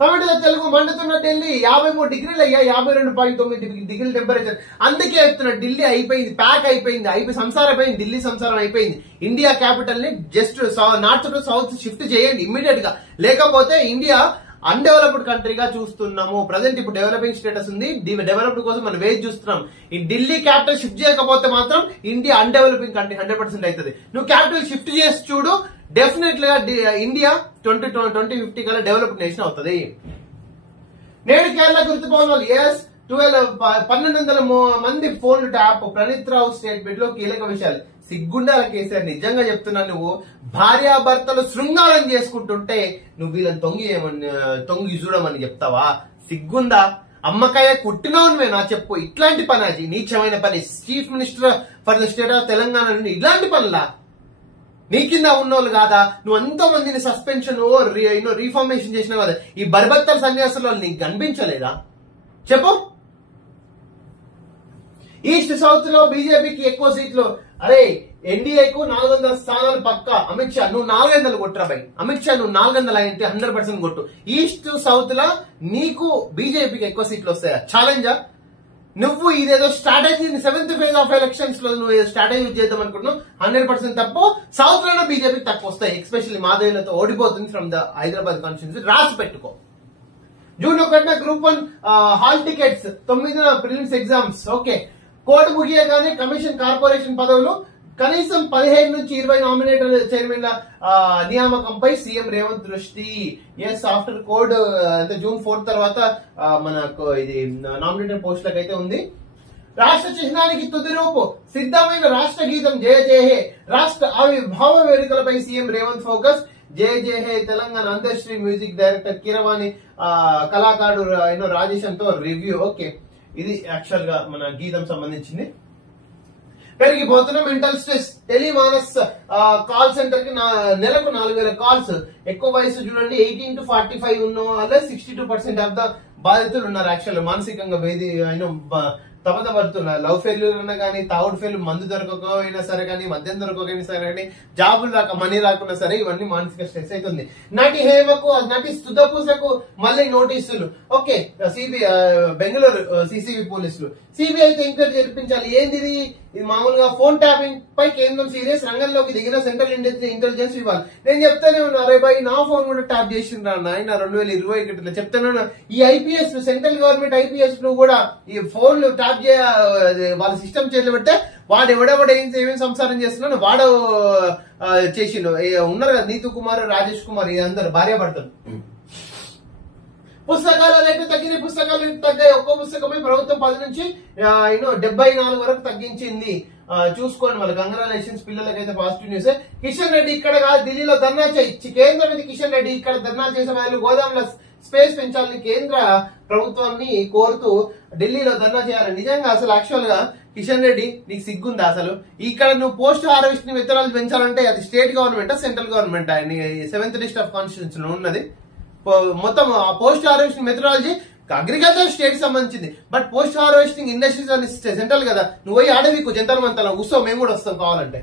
కాబట్టి తెలుగు మండుతున్న ఢిల్లీ 53 డిగ్రీలు అయ్యా, 52.9 డిగ్రీల టెంపరేచర్. అందుకే చెప్తున్నా ఢిల్లీ అయిపోయింది, ప్యాక్ అయిపోయింది, సంసారం అయిపోయింది, ఢిల్లీ సంసారం అయిపోయింది. ఇండియా క్యాపిటల్ ని just north to south shift చేయండి ఇమ్మీడియట్ గా, లేకపోతే ఇండియా అన్డెవలప్డ్ కంట్రీగా చూస్తున్నాము. ప్రజెంట్ ఇప్పుడు డెవలపింగ్ స్టేటస్ ఉంది, డెవలప్డ్ కోసం మనం వేచి చూస్తున్నాం. ఈ ఢిల్లీ క్యాపిటల్ షిఫ్ట్ చేయకపోతే మాత్రం ఇండియా అన్డెవలపింగ్ కంట్రీ 100% అవుతుంది. నువ్వు క్యాపిటల్ షిఫ్ట్ చేసి చూడు, డెఫినెట్ గా ఇండియా 2050 కల్లా డెవలప్డ్ నేషన్ అవుతుంది. నేడు కేరళ గుర్తుపోవాలి. ఎస్ 1200 మంది ఫోన్లు ట్యాప్. ప్రణీత్ రావు స్టేట్మెంట్ లో కీలక విషయాలు. సిగ్గుండాల కేసీఆర్, నిజంగా చెప్తున్నా, నువ్వు భార్యాభర్తలు శృంగారం చేసుకుంటుంటే నువ్వు వీళ్ళని తొంగి చూడమని చెప్తావా? సిగ్గుందా? అమ్మకాయ కుట్టినవునువే నా చెప్పు. ఇట్లాంటి పని, అది నీచమైన పని. Chief minister for the state of Telangana నుండి ఇట్లాంటి పనులా? నీ కింద ఉన్నోళ్ళు కాదా? నువ్వు ఎంతో మందిని సస్పెన్షన్ రీఫార్మేషన్ చేసినావు కదా. ఈ బర్బత్తర సన్యాసులు నీకు కనిపించలేదా? చెప్పు. ఈస్ట్ సౌత్ లో బీజేపీకి ఎక్కువ సీట్లు. అరే ఎన్డీఏకు 400 స్థానాలు పక్క. అమిత్ షా నువ్వు 400 కొట్టురా భయ్. అమిత్ షా నువ్వు 400 అయితే 100% కొట్టు. ఈస్ట్ సౌత్ లో నీకు బీజేపీకి ఎక్కువ సీట్లు వస్తాయా? ఛాలెంజా? నువ్వు ఇదేదో strategy 7th phase of elections లో నువ్వు స్ట్రాటజీ చేద్దాం అనుకుంటున్నావు. 100% తప్పు. సౌత్ లోనే బీజేపీకి తక్కువ వస్తాయి. ఎస్పెషల్లీ మాధవిలతో ఓడిపోతుంది ఫ్రమ్ ద హైదరాబాద్ కాన్స్టిట్యున్సీ. రాసి పెట్టుకో. జూన్ 1 గ్రూప్ 1 హాల్ టికెట్స్, 9న ప్రిలిమ్స్ ఎగ్జామ్స్. ఓకే, కోర్టు ముగియగానే కమిషన్ కార్పొరేషన్ పదవులు కనీసం 15 నుంచి 20 నామినేటెడ్ చైర్మన్ల నియామకంపై సీఎం రేవంత్ దృష్టి. ఎస్, ఆఫ్టర్ కోడ్ అంటే June 4 తర్వాత మనకు ఇది నామినేటెడ్ పోస్టులకు అయితే ఉంది. రాష్ట్ర చిహ్నానికి తుది రూపు, సిద్ధమైన రాష్ట్ర గీతం జయ జయ హే. రాష్ట్ర ఆవిర్భావ వేడుకలపై సీఎం రేవంత్ ఫోకస్. జయ జయ హే తెలంగాణ అంతర్శ్రీ మ్యూజిక్ డైరెక్టర్ కీరవాణి, కళాకారుడు రాజేష్ తో రివ్యూ. ఓకే, ఇది యాక్చువల్ గా మన గీతం సంబంధించింది. పెరిగిపోతున్న mental stress. Tele MANAS call centre కి నెలకు 4000 కాల్స్. ఎక్కువ వయసు చూడండి, 18 to 45 ఉన్న వాళ్ళే 62% ఆఫ్ ద బాధితులు ఉన్నారు. యాక్చువల్ మానసికంగా తపదపడుతున్నారు. లవ్ ఫెయిల్యూర్ అన్నా కానీ, తాగుడు ఫెయిల్యూర్, మందు దొరకకపోయినా సరే కానీ, మద్యం దొరకకపోయినా సరే కానీ, జాబులు రాక మనీ రాకున్నా సరే, ఇవన్నీ మానసిక స్ట్రెస్ అవుతుంది. నటి హేమకు, నటి స్తుతపూసకు మళ్ళీ నోటీసులు. ఓకే, బెంగళూరు సిసిబి పోలీసులు సిబిఐ అయితే ఎంక్వైరీ జరిపించాలి. ఏంది ఇది మామూలుగా ఫోన్ ట్యాపింగ్ పై కేంద్రం సీరియస్. రంగంలోకి దిగిన సెంట్రల్ ఇంటెలిజెన్స్ ఇవ్వాలి. నేను చెప్తానే ఉన్నా, అరే బాయ్ నా ఫోన్ కూడా ట్యాప్ చేసిండ్రా ఆయన 2021 చెప్తాను. ఈ ఐపీఎస్ సెంట్రల్ గవర్నమెంట్ ఐపీఎస్ ను కూడా ఈ ఫోన్లు ట్యాప్ వాళ్ళ సిస్టమ్ చేతులు పెట్టే వాడు ఎవడెవడ ఏమేమి సంసారం చేస్తున్నాడు వాడు చేసిండు. ఉన్నారు కదా నీతు కుమార్, రాజేష్ కుమార్, అందరు భార్యాభర్తలు. పుస్తకాల రేటు తగ్గినాయి. పుస్తకాలు తగ్గాయి. ఒక్కో పుస్తకమే ప్రభుత్వం 10 నుంచి 74 వరకు తగ్గించింది. చూసుకోండి. వాళ్ళ కంగ్రాచులేషన్స్, పిల్లలకైతే పాజిటివ్ న్యూస్. కిషన్ రెడ్డి ఇక్కడ కాదు, ఢిల్లీలో ధర్నా చేయి. కేంద్రం ఇది కిషన్ రెడ్డి ఇక్కడ ధర్నా చేసే వాళ్ళు గోదాముల స్పేస్ పెంచాలని కేంద్ర ప్రభుత్వాన్ని కోరుతూ ఢిల్లీలో ధర్నా చేయాలి. నిజంగా అసలు యాక్చువల్ గా కిషన్ రెడ్డి నీకు సిగ్గుందా అసలు? ఇక్కడ నువ్వు పోస్ట్ హార్వెస్ట్ విత్తనాలు పెంచాలంటే అది state government central government? 7th list of constituency లో ఉన్నది. మొత్తం post harvesting methodology agriculture state సంబంధించింది. బట్ పోస్ట్ హార్వెస్టింగ్ ఇండస్ట్రీస్ అని సెంట్రల్ కదా. నువ్వు పోయి అడవికు జంతర్ మంతలా కూర్చో, మేము కూడా వస్తాం కావాలంటే.